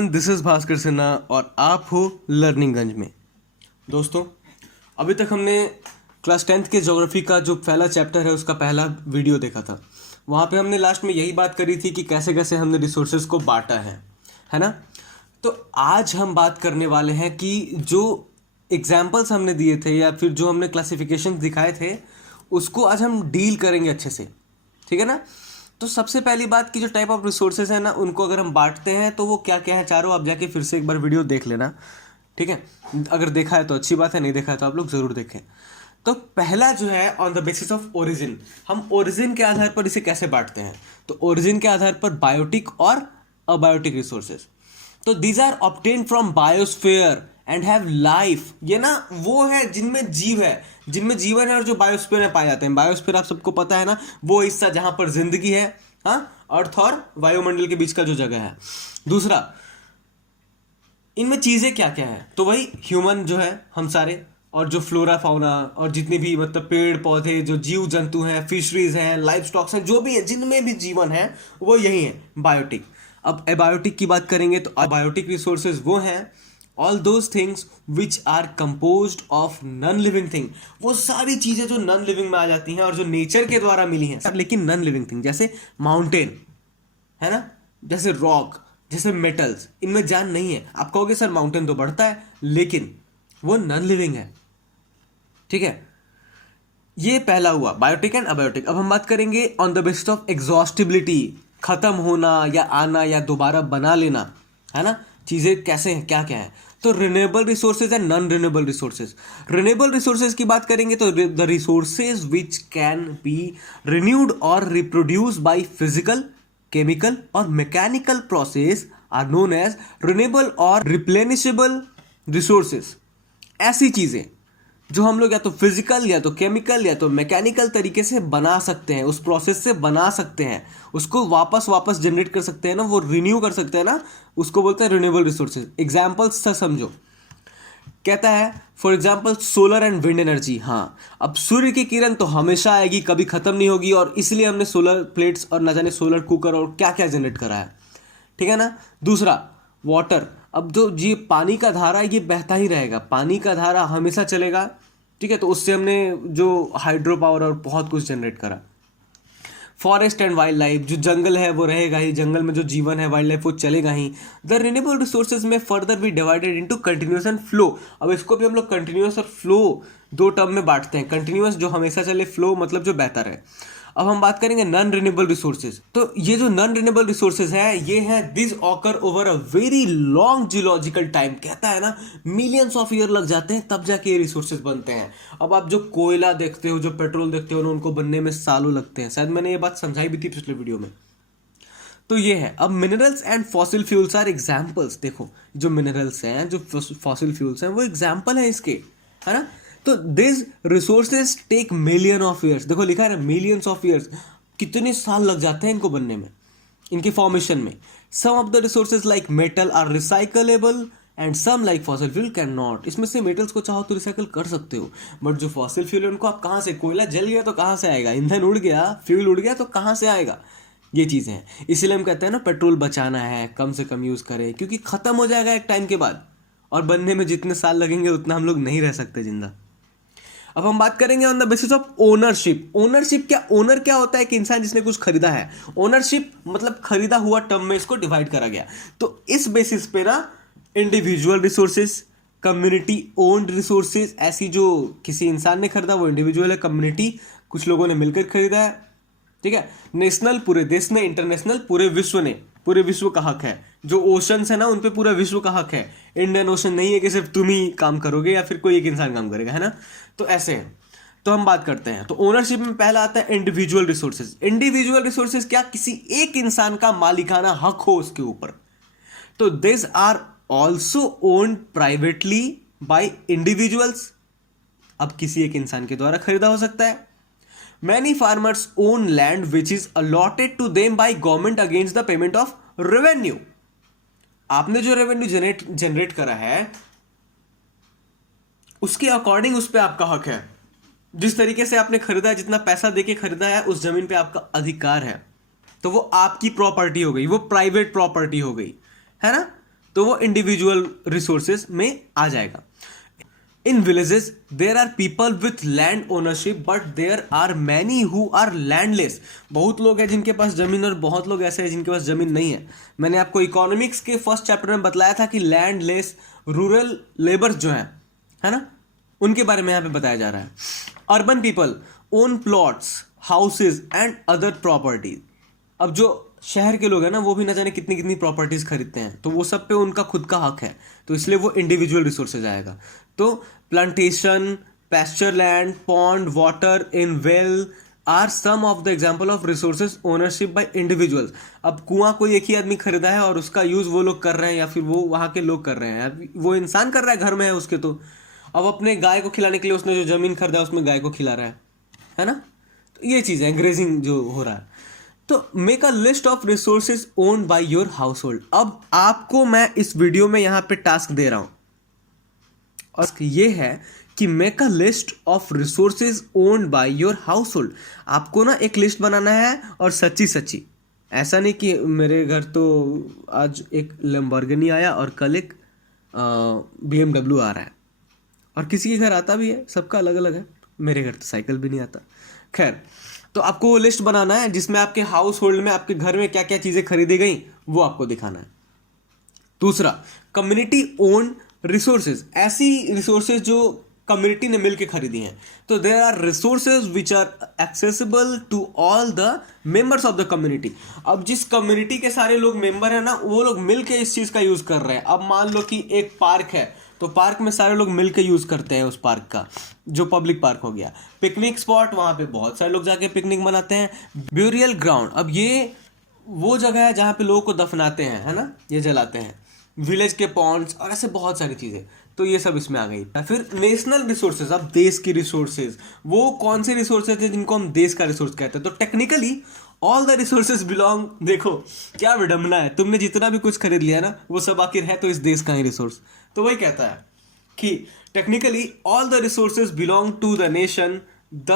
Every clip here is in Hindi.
Everyone, this is Bhaskar Sinha और आप हो लर्निंगगंज में। दोस्तों, अभी तक हमने क्लास 10th के ज्योग्राफी का जो पहला चैप्टर है उसका पहला वीडियो देखा था। वहाँ पे हमने लास्ट में यही बात करी थी कि कैसे कैसे हमने रिसोर्सेज को बांटा है ना। तो आज हम बात करने वाले हैं कि जो एग्जाम्पल्स हमने दिए थे या फिर जो हमने क्लासिफिकेशन दिखाए थे उसको आज हम डील करेंगे अच्छे से, ठीक है ना। तो सबसे पहली बात कि जो टाइप ऑफ रिसोर्सेज है ना उनको अगर हम बांटते हैं तो वो क्या क्या है चारों, आप जाके फिर से एक बार वीडियो देख लेना, ठीक है। अगर देखा है तो अच्छी बात है, नहीं देखा है तो आप लोग ज़रूर देखें। तो पहला जो है on the basis of origin, हम ओरिजिन के आधार पर इसे कैसे बांटते हैं। तो ओरिजिन के आधार पर बायोटिक और अबायोटिक रिसोर्सेज। तो these are obtain from biosphere and have life. ये ना वो है जिनमें जीव है, जिनमें जीवन है और जो बायोस्फीयर में पाए जाते हैं। बायोस्फीयर आप सबको पता है ना, वो हिस्सा जहां पर जिंदगी है, हाँ, अर्थ और वायुमंडल के बीच का जो जगह है। दूसरा, इनमें चीजें क्या क्या है, तो वही ह्यूमन जो है, हम सारे, और जो फ्लोरा फाउना और जितने भी मतलब पेड़ पौधे, जो जीव जंतु हैं, फिशरीज हैं, लाइफ स्टॉक्स हैं, जो भी है जिनमें भी जीवन है वो यही है बायोटिक। अब एबायोटिक की बात करेंगे तो अबायोटिक रिसोर्सेज वो हैं all those things which are composed of non living thing. वो सारी चीजें जो नॉन लिविंग में आ जाती हैं और जो नेचर के द्वारा मिली हैं, लेकिन नॉन लिविंग थिंग, जैसे माउंटेन है ना, जैसे रॉक, जैसे मेटल्स, इनमें जान नहीं है। आप कहोगे सर माउंटेन तो बढ़ता है, लेकिन वो नॉन लिविंग है, ठीक है। ये पहला हुआ बायोटिक एंड अबायोटिक। अब हम बात करेंगे on the basis of exhaustibility, खत्म होना या आना या दोबारा बना लेना, है ना। चीजें कैसे हैं, क्या क्या है। तो renewable resources and non renewable resources. Renewable resources की बात करेंगे तो the resources which can be renewed और रिप्रोड्यूस बाय फिजिकल, केमिकल और mechanical process are known as renewable और रिप्लेनिशेबल रिसोर्सेज। ऐसी चीजें जो हम लोग या तो फिजिकल या तो केमिकल या तो मैकेनिकल तरीके से बना सकते हैं, उस प्रोसेस से बना सकते हैं, उसको वापस जनरेट कर सकते हैं ना, वो रिन्यू कर सकते हैं ना, उसको बोलते हैं रिन्यूएबल रिसोर्सेज। एग्जाम्पल्स से समझो। कहता है for example solar and wind energy. हाँ, अब सूर्य की किरण तो हमेशा आएगी, कभी खत्म नहीं होगी, और इसलिए हमने सोलर प्लेट्स और ना जाने सोलर कुकर और क्या क्या जनरेट करा है, ठीक है ना। दूसरा, वाटर। अब जो ये पानी का धारा ये बहता ही रहेगा, पानी का धारा हमेशा चलेगा, ठीक है। तो उससे हमने जो हाइड्रो पावर और बहुत कुछ जनरेट करा। फॉरेस्ट एंड वाइल्ड लाइफ, जो जंगल है वो रहेगा ही, जंगल में जो जीवन है, वाइल्ड लाइफ, वो चलेगा ही। द रिन्यूएबल रिसोर्सेज में फर्दर भी divided into continuous and flow. अब इसको भी हम लोग कंटिन्यूअस और फ्लो दो टर्म में बांटते हैं। कंटिन्यूअस जो हमेशा चले, फ्लो मतलब जो बहता रहे। अब हम बात करेंगे नॉन रिन्यूएबल रिसोर्सेज। तो ये जो नॉन रिन्यूएबल रिसोर्सेज है ये है this occur over a very long geological time. कहता है ना मिलियंस ऑफ ईयर लग जाते हैं तब जाके ये रिसोर्सेज बनते हैं। अब आप जो कोयला देखते हो, जो पेट्रोल देखते हो ना, उनको बनने में सालों लगते हैं। शायद मैंने ये बात समझाई भी थी पिछले वीडियो में। तो ये है। अब minerals and fossil fuels are examples. देखो, जो मिनरल्स हैं, जो फॉसिल फ्यूल्स हैं, वो एग्जाम्पल है इसके, है ना। तो this resources take million of years. देखो लिखा है ना मिलियंस ऑफ ईयर्स, कितने साल लग जाते हैं इनको बनने में, इनके फॉर्मेशन में। Some of the resources like metal are recyclable and some like fossil fuel can not. इसमें से मेटल्स को चाहो तो रिसाइकल कर सकते हो, बट जो फॉसिल फ्यूल है उनको आप कहाँ से, कोयला जल गया तो कहाँ से आएगा, ईंधन उड़ गया, फ्यूल उड़ गया तो कहाँ से आएगा। ये चीज़ें हैं, इसलिए हम कहते हैं ना पेट्रोल बचाना है, कम से कम यूज़ करें, क्योंकि ख़त्म हो जाएगा एक टाइम के बाद, और बनने में जितने साल लगेंगे उतना हम लोग नहीं रह सकते जिंदा। अब हम बात करेंगे on the basis of ownership. Ownership क्या, ओनर क्या होता है, कि इंसान जिसने कुछ खरीदा है। ओनरशिप मतलब खरीदा हुआ टर्म में इसको डिवाइड करा गया। तो इस बेसिस पे ना individual resources, community owned resources, ऐसी जो किसी इंसान ने खरीदा वो इंडिविजुअल है, कम्युनिटी कुछ लोगों ने मिलकर खरीदा है, ठीक है। नेशनल पूरे देश ने, इंटरनेशनल पूरे विश्व ने, पूरे विश्व का हक है। जो ओशंस है ना उन पे पूरा विश्व का हक है। इंडियन ओशन नहीं है कि सिर्फ तुम ही काम करोगे या फिर कोई एक इंसान काम करेगा, है ना। तो ऐसे है। तो हम बात करते हैं। तो ओनरशिप में पहला आता है इंडिविजुअल रिसोर्सेज। इंडिविजुअल रिसोर्सेज क्या, किसी एक इंसान का मालिकाना हक हो उसके ऊपर। तो this are also owned privately by individuals. अब किसी एक इंसान के द्वारा खरीदा हो सकता है। Many farmers own land which is allotted to them by government against the payment of revenue. आपने जो रेवेन्यू जनरेट करा है उसके अकॉर्डिंग उस पर आपका हक है। जिस तरीके से आपने खरीदा है, जितना पैसा देके खरीदा है, उस जमीन पे आपका अधिकार है, तो वो आपकी प्रॉपर्टी हो गई, वो प्राइवेट प्रॉपर्टी हो गई, है ना। तो वो इंडिविजुअल रिसोर्सेज में आ जाएगा। In villages there are people with land ownership but there are many who are landless. बहुत लोग हैं जिनके पास जमीन और बहुत लोग ऐसे हैं जिनके पास जमीन नहीं है। मैंने आपको इकोनॉमिक्स के फर्स्ट चैप्टर में बतलाया था कि लैंडलेस रूरल लेबर्स जो है ना, उनके बारे में यहाँ पे बताया जा रहा है। Urban people own plots, houses and other properties. अब जो शहर के लोग हैं ना, वो भी ना जाने कितनी कितनी प्रॉपर्टीज खरीदते हैं, तो वो सब पे उनका खुद का हक है, तो इसलिए वो इंडिविजुअल रिसोर्सेज आएगा। तो plantation, pasture land, pond, water in well are some of the example of resources ownership by individuals. अब कुआं कोई एक ही आदमी खरीदा है और उसका यूज वो लोग कर रहे हैं या फिर वो वहाँ के लोग कर रहे हैं, वो इंसान कर रहा है, घर में है उसके। तो अब अपने गाय को खिलाने के लिए उसने जो जमीन खरीदा है उसमें गाय को खिला रहा है ना। तो ये चीज़ है, ग्रेजिंग जो हो रहा है। तो make a list of resources owned by your house hold. अब आपको मैं इस वीडियो में यहाँ पे टास्क दे रहा हूँ, और ये है कि make a list of resources owned by your house hold. आपको ना एक लिस्ट बनाना है, और सच्ची सच्ची, ऐसा नहीं कि मेरे घर तो आज एक लैम्बोर्गिनी आया और कल एक BMW आ रहा है, और किसी के घर आता भी है, सबका अलग अलग है। मेरे घर तो साइकिल भी नहीं आता। खैर, तो आपको वो लिस्ट बनाना है जिसमें आपके हाउस होल्ड में, आपके घर में क्या क्या चीज़ें खरीदी गई वो आपको दिखाना है। दूसरा, कम्युनिटी ओन रिसोर्सेज, ऐसी रिसोर्सेज जो कम्युनिटी ने मिलकर खरीदी हैं। तो there are resources which are accessible to all the members of the community. अब जिस कम्युनिटी के सारे लोग मेंबर हैं ना, वो लोग मिलके इस चीज़ का यूज़ कर रहे हैं। अब मान लो कि एक पार्क है, तो पार्क में सारे लोग मिलके यूज़ करते हैं उस पार्क का, जो पब्लिक पार्क हो गया। पिकनिक स्पॉट, वहाँ पे बहुत सारे लोग जाके पिकनिक मनाते हैं। ब्यूरियल ग्राउंड, अब ये वो जगह है जहाँ पे लोगों को दफनाते हैं, है ना, ये जलाते हैं। विलेज के पॉन्ड्स और ऐसे बहुत सारी चीज़ें, तो ये सब इसमें आ गई। फिर नेशनल रिसोर्सेज, अब देश की रिसोर्सेज, वो कौन से रिसोर्सेज हैं जिनको हम देश का रिसोर्स कहते हैं। तो technically all the resources belong, देखो क्या विडम्बना है, तुमने जितना भी कुछ खरीद लिया ना, वो सब आखिर है तो इस देश का ही रिसोर्स। तो वही कहता है कि technically all the resources belong to the nation, the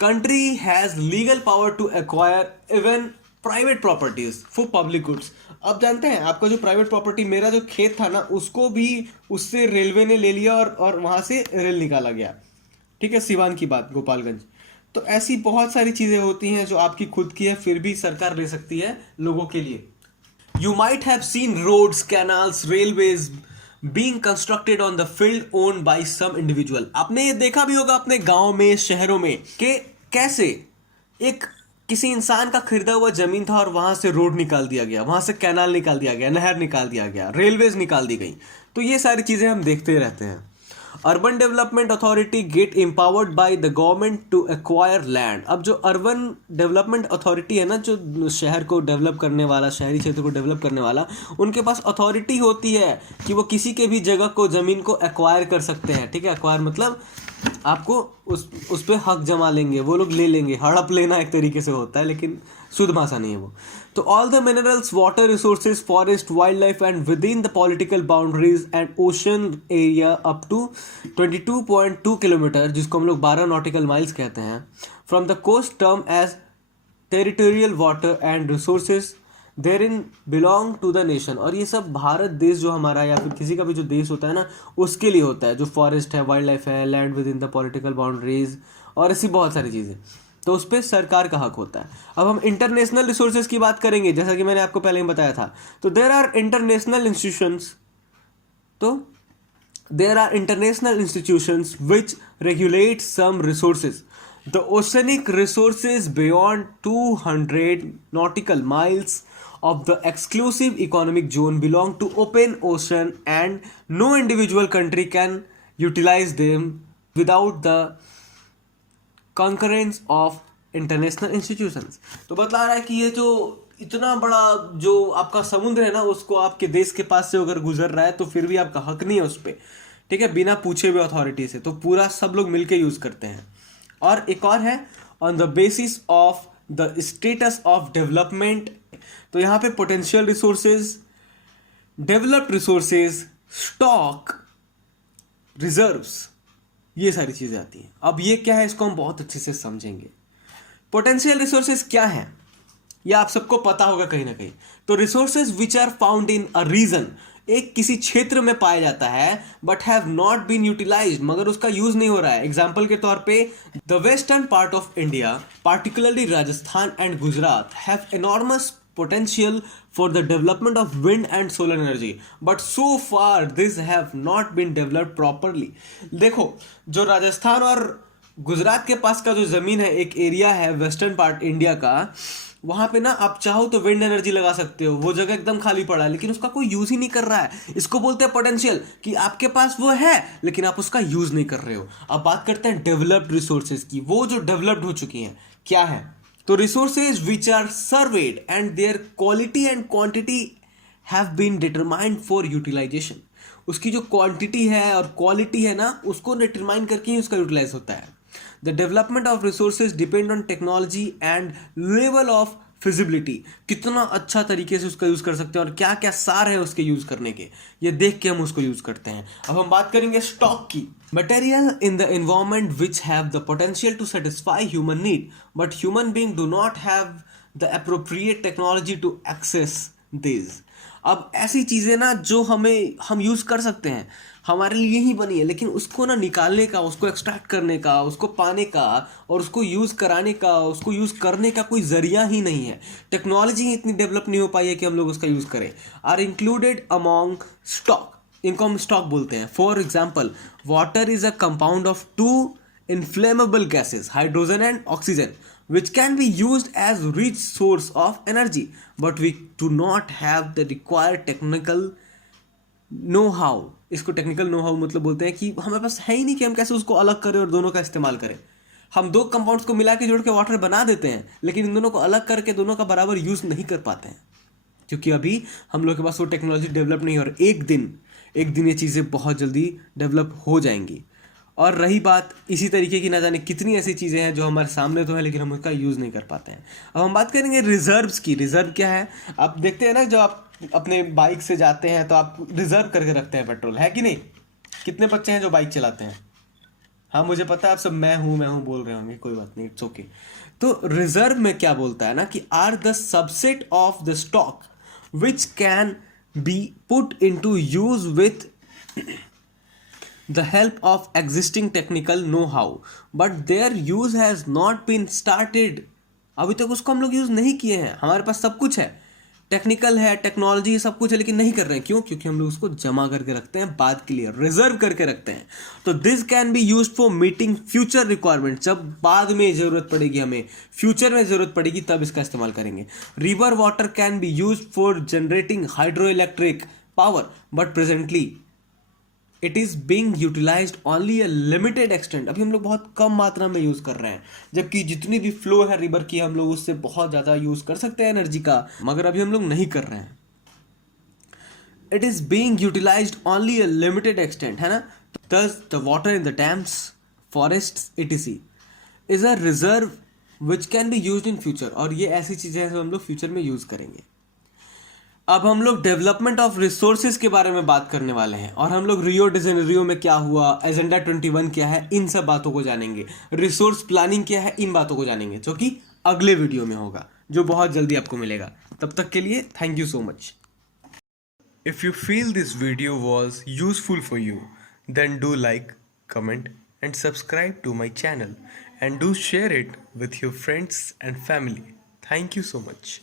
country has legal power to acquire even private properties for public goods. अब जानते हैं, आपका जो प्राइवेट प्रॉपर्टी, मेरा जो खेत था ना, उसको भी उससे रेलवे ने ले लिया और वहाँ से रेल निकाला गया। ठीक है, सिवान की बात, गोपालगंज। तो ऐसी बहुत सारी चीज़ें होती हैं जो आपकी खुद की है, फिर भी सरकार ले सकती है लोगों के लिए। You might have seen roads, canals, railways being constructed on the field owned by some individual. आपने ये देखा भी होगा अपने गाँव में, शहरों में, कि कैसे एक किसी इंसान का खरीदा हुआ जमीन था और वहां से रोड निकाल दिया गया, वहां से कैनाल निकाल दिया गया, नहर निकाल दिया गया, रेलवेज निकाल दी गई। तो ये सारी चीजें हम देखते रहते हैं। Urban development authority get empowered by the government to acquire land. अब जो अर्बन डेवलपमेंट अथॉरिटी है ना, जो शहर को डेवलप करने वाला, शहरी क्षेत्र को डेवलप करने वाला, उनके पास अथॉरिटी होती है कि वो किसी के भी जगह को, जमीन को एक्वायर कर सकते हैं। ठीक है, एक्वायर मतलब आपको उस पर हक जमा लेंगे, वो लोग ले लेंगे। हड़प लेना एक तरीके से होता है, लेकिन शुद्ध भाषा नहीं है वो। तो all the minerals, water resources, forest, wild life and within the political boundaries and ocean area up to 22.2 kilometre, जिसको हम लोग 12 नॉटिकल माइल्स कहते हैं, from the coast term as territorial water and resources therein belong to the nation. और ये सब भारत देश जो हमारा, या फिर किसी का भी जो देश होता है ना, उसके लिए होता है। जो फॉरेस्ट है, वाइल्ड लाइफ है, land with in the political boundaries, और ऐसी बहुत सारी चीज़ें, तो उस पर सरकार का हक होता है। अब हम इंटरनेशनल रिसोर्सेज की बात करेंगे, जैसा कि मैंने आपको पहले ही बताया था। तो देयर आर इंटरनेशनल इंस्टीट्यूशंस, तो there are international institutions which regulate some resources. The oceanic resources beyond 200 nautical miles of the exclusive economic zone belong to open ocean and no individual country can utilize them without the concurrence of international institutions। तो बतला रहा है कि ये जो इतना बड़ा जो आपका समुद्र है ना, उसको आपके देश के पास से अगर गुजर रहा है तो फिर भी आपका हक नहीं है उस पर। ठीक है, बिना पूछे हुए अथॉरिटी से, तो पूरा सब लोग मिलके यूज करते हैं। और एक और है on the basis of the status of development. तो यहाँ पे potential resources, developed resources, stock, reserves, ये सारी चीजें आती हैं। अब ये क्या है, इसको हम बहुत अच्छे से समझेंगे। पोटेंशियल रिसोर्सेज क्या है, ये आप सबको पता होगा कहीं ना कहीं। तो resources which are found in a region एक किसी क्षेत्र में पाया जाता है but have not been utilised, मगर उसका यूज नहीं हो रहा है। एग्जाम्पल के तौर पे the western part of India, particularly Rajasthan and Gujarat, have enormous potential for the development of wind and solar energy, but so far this have not been developed properly। देखो, जो राजस्थान और गुजरात के पास का जो ज़मीन है, एक एरिया है वेस्टर्न पार्ट इंडिया का, वहाँ पे ना आप चाहो तो विंड एनर्जी लगा सकते हो। वो जगह एकदम खाली पड़ा है लेकिन उसका कोई यूज़ ही नहीं कर रहा है। इसको बोलते हैं पोटेंशियल, कि आपके पास वो है लेकिन आप उसका यूज़ नहीं कर रहे हो। अब बात करते हैं डेवलप्ड रिसोर्सेज की, वो जो डेवलप्ड हो चुकी हैं क्या है। तो resources which are surveyed and their quality and quantity have been determined for utilisation. उसकी जो क्वांटिटी है और क्वालिटी है ना, उसको डिटरमाइन करके ही उसका यूटिलाइज होता है। The development of resources depend on technology and level of feasibility, कितना अच्छा तरीके से उसका यूज़ कर सकते हैं और क्या क्या सार है उसके यूज़ करने के, ये देख के हम उसको यूज़ करते हैं। अब हम बात करेंगे स्टॉक की। Material in the environment which have the potential to satisfy human need but human being do not have the appropriate technology to access this. अब ऐसी चीज़ें ना जो हम यूज़ कर सकते हैं, हमारे लिए ही बनी है, लेकिन उसको ना निकालने का, उसको एक्सट्रैक्ट करने का, उसको पाने का और उसको यूज़ कराने का, उसको यूज़ करने का कोई ज़रिया ही नहीं है। टेक्नोलॉजी इतनी डेवलप नहीं हो पाई है कि हम लोग उसका यूज़ करें। आर इंक्लूडेड अमॉन्ग स्टॉक, इनको हम स्टॉक बोलते हैं। For example, water is a compound of two inflammable gases, hydrogen and oxygen, which can be used as rich source of energy, but we do not have the required technical know-how। इसको टेक्निकल नो हाउ मतलब बोलते हैं कि हमारे पास है ही नहीं कि हम कैसे उसको अलग करें और दोनों का इस्तेमाल करें। हम दो कंपाउंड्स को मिला के जोड़ के वाटर बना देते हैं, लेकिन इन दोनों को अलग करके दोनों का बराबर यूज़ नहीं कर पाते हैं, क्योंकि अभी हम लोग के पास वो टेक्नोलॉजी डेवलप नहीं है। और एक दिन ये चीज़ें बहुत जल्दी डेवलप हो जाएंगी। और रही बात इसी तरीके की, ना जाने कितनी ऐसी चीज़ें हैं जो हमारे सामने तो है लेकिन हम उसका यूज़ नहीं कर पाते हैं। अब हम बात करेंगे रिजर्व्स की। रिजर्व क्या है? आप देखते हैं ना, जो आप अपने बाइक से जाते हैं तो आप रिजर्व करके रखते हैं पेट्रोल, है कि नहीं? कितने बच्चे हैं जो बाइक चलाते हैं? हाँ, मुझे पता है आप सब मैं हूँ बोल रहे होंगे, कोई बात नहीं, इट्स ओके। तो रिजर्व में क्या बोलता है ना कि are the subset of the stock which can be put into use with the help of existing technical know-how but their use has not been started। अभी तक उसको हम लोग यूज़ नहीं किए हैं। हमारे पास सब कुछ है, टेक्निकल है, टेक्नोलॉजी सब कुछ है, लेकिन नहीं कर रहे हैं। क्यों? क्योंकि हम लोग उसको जमा करके रखते हैं बाद के लिए, रिजर्व करके रखते हैं। तो this can be use for meeting future requirement, जब बाद में ज़रूरत पड़ेगी, हमें फ्यूचर में ज़रूरत पड़ेगी तब इसका इस्तेमाल करेंगे। River water can be use for generating hydro electric power but presently it is being utilised only a limited extent. अभी हम लोग बहुत कम मात्रा में यूज़ कर रहे हैं, जबकि जितनी भी फ्लो है रिवर की हम लोग उससे बहुत ज़्यादा यूज़ कर सकते हैं एनर्जी का, मगर अभी हम लोग नहीं कर रहे हैं। It is being utilised only a limited extent, है ना। Thus the water in the dams, forest etc is a reserve which can be use in future. और ये ऐसी चीज़ें हैं जो हम लोग फ्यूचर में यूज़ करेंगे। अब हम लोग डेवलपमेंट ऑफ रिसोर्सेज के बारे में बात करने वाले हैं, और हम लोग रियो डी जेनेरियो में क्या हुआ, एजेंडा 21 क्या है, इन सब बातों को जानेंगे। रिसोर्स प्लानिंग क्या है, इन बातों को जानेंगे, जो कि अगले वीडियो में होगा, जो बहुत जल्दी आपको मिलेगा। तब तक के लिए thank you so much. If you feel this video was useful for you, then do like, comment and subscribe to my channel and do share it with your friends and family. Thank you so much.